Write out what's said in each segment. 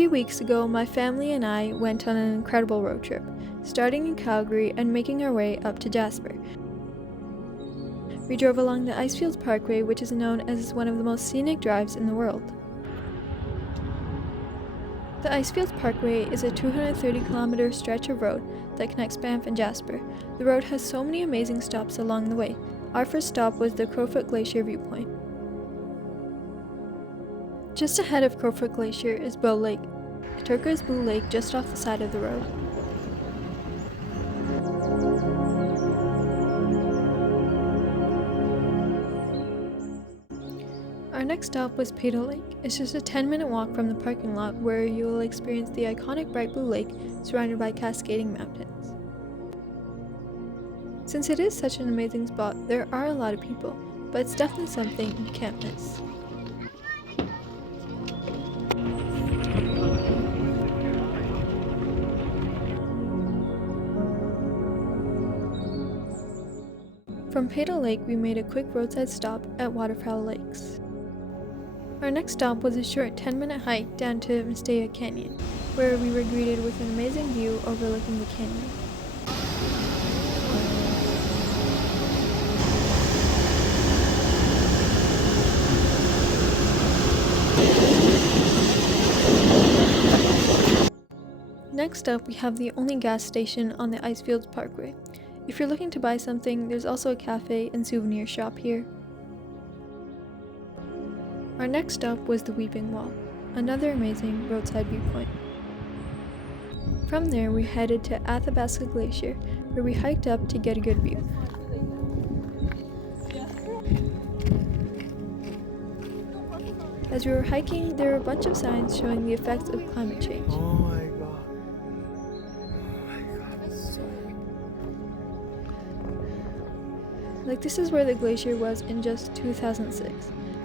few weeks ago, my family and I went on an incredible road trip, starting in Calgary and making our way up to Jasper. We drove along the Icefields Parkway, which is known as one of the most scenic drives in the world. The Icefields Parkway is a 230-kilometer stretch of road that connects Banff and Jasper. The road has so many amazing stops along the way. Our first stop was the Crowfoot Glacier viewpoint. Just ahead of Crowfoot Glacier is Bow Lake, a turquoise blue lake just off the side of the road. Our next stop was Peyto Lake. It's just a 10-minute walk from the parking lot where you will experience the iconic bright blue lake surrounded by cascading mountains. Since it is such an amazing spot, there are a lot of people, but it's definitely something you can't miss. From Peyto Lake, we made a quick roadside stop at Waterfowl Lakes. Our next stop was a short 10-minute hike down to Mistaya Canyon, where we were greeted with an amazing view overlooking the canyon. Next up, we have the only gas station on the Icefields Parkway. If you're looking to buy something, there's also a cafe and souvenir shop here. Our next stop was the Weeping Wall, another amazing roadside viewpoint. From there, we headed to Athabasca Glacier, where we hiked up to get a good view. As we were hiking, there were a bunch of signs showing the effects of climate change. Oh my god. Like, this is where the glacier was in just 2006.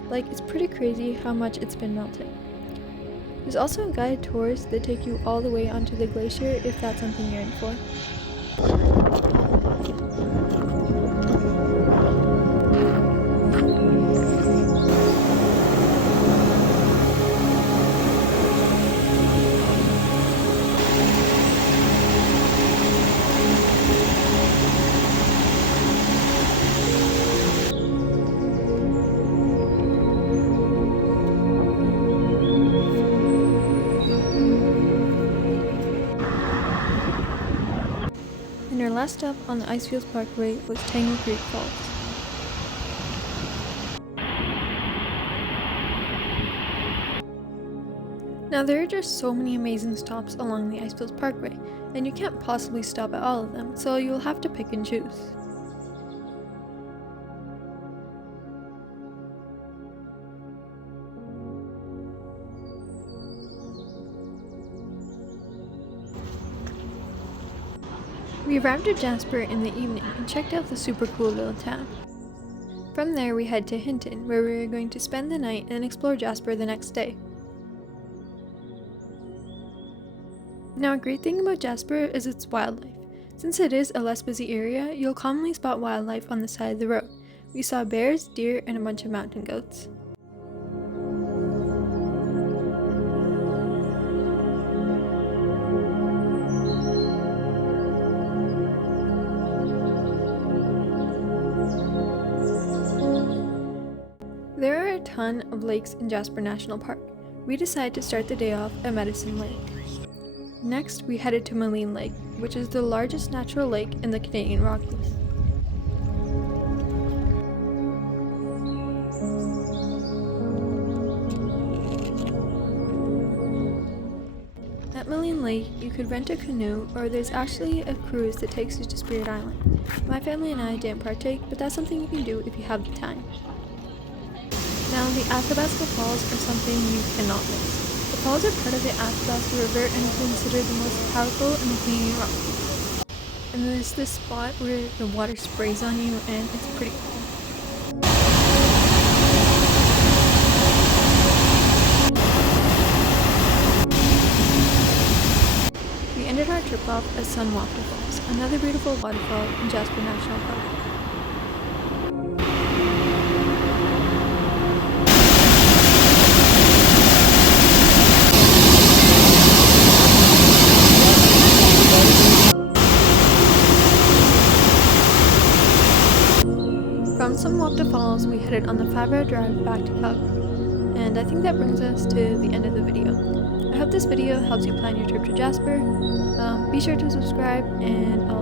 Like, it's pretty crazy how much it's been melting. There's also guided tours that take you all the way onto the glacier if that's something you're in for. And our last stop on the Icefields Parkway was Tangle Creek Falls. Now, there are just so many amazing stops along the Icefields Parkway, and you can't possibly stop at all of them, so you'll have to pick and choose. We arrived at Jasper in the evening and checked out the super cool little town. From there, we head to Hinton, where we were going to spend the night and explore Jasper the next day. Now, a great thing about Jasper is its wildlife. Since it is a less busy area, you'll commonly spot wildlife on the side of the road. We saw bears, deer, and a bunch of mountain goats. There are a ton of lakes in Jasper National Park. We decided to start the day off at Medicine Lake. Next, we headed to Maligne Lake, which is the largest natural lake in the Canadian Rockies. At Maligne Lake, you could rent a canoe, or there's actually a cruise that takes you to Spirit Island. My family and I didn't partake, but that's something you can do if you have the time. Now, the Athabasca Falls are something you cannot miss. The falls are part of the Athabasca River and are considered the most powerful in the Canadian Rockies. And there's this spot where the water sprays on you, and it's pretty cool. We ended our trip off at Sunwafter Falls, another beautiful waterfall in Jasper National Park. started on the 5-hour drive back to Calgary. And I think that brings us to the end of the video. I hope this video helps you plan your trip to Jasper. Be sure to subscribe, and I'll